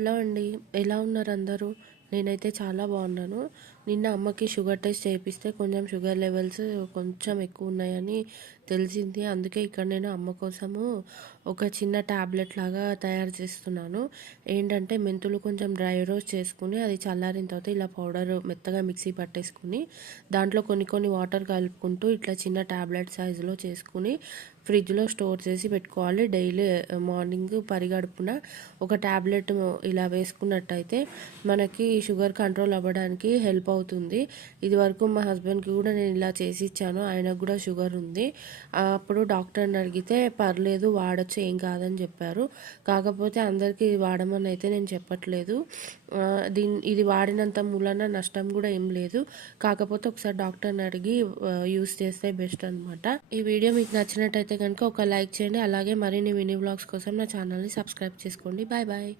Hello అండి. ఎలా ఉన్నారు అందరూ? నేనైతే చాలా బాగున్నాను. నిన్న అమ్మకి షుగర్ టెస్ట్ చేపిస్తే కొంచెం షుగర్ లెవెల్స్ కొంచెం ఎక్కువ ఉన్నాయని తెలిసింది. అందుకే ఇక్కడ నేను అమ్మ కోసము ఒక చిన్న టాబ్లెట్ లాగా తయారు చేస్తున్నాను. ఏంటంటే మెంతులు కొంచెం డ్రై రోస్ట్ చేసుకుని అది చల్లారిన తర్వాత ఇలా పౌడర్ మెత్తగా మిక్సీ పట్టేసుకుని దాంట్లో కొన్ని కొన్ని వాటర్ కలుపుకుంటూ ఇట్లా చిన్న టాబ్లెట్ సైజులో చేసుకుని ఫ్రిడ్జ్లో స్టోర్ చేసి పెట్టుకోవాలి. డైలీ మార్నింగ్ పరిగడుపున ఒక టాబ్లెట్ ఇలా వేసుకున్నట్టయితే మనకి షుగర్ కంట్రోల్ అవ్వడానికి హెల్ప్ అవుతుంది. ఇది వరకు మా హస్బెండ్కి కూడా నేను ఇలా చేసి ఇచ్చాను. ఆయనకు కూడా షుగర్ ఉంది. అప్పుడు డాక్టర్ని అడిగితే పర్లేదు వాడచ్చు, ఏం కాదని చెప్పారు. కాకపోతే అందరికీ ఇది వాడమని అయితే నేను చెప్పట్లేదు. ఇది వాడినంత మూలన నష్టం కూడా ఏం లేదు. కాకపోతే ఒకసారి డాక్టర్ని అడిగి యూస్ చేస్తే బెస్ట్ అనమాట. ఈ వీడియో మీకు నచ్చినట్టయితే కనుక ఒక లైక్ చేయండి. అలాగే మరిన్ని మినీ వ్లాగ్స్ కోసం నా ఛానల్ని సబ్స్క్రైబ్ చేసుకోండి. Bye bye.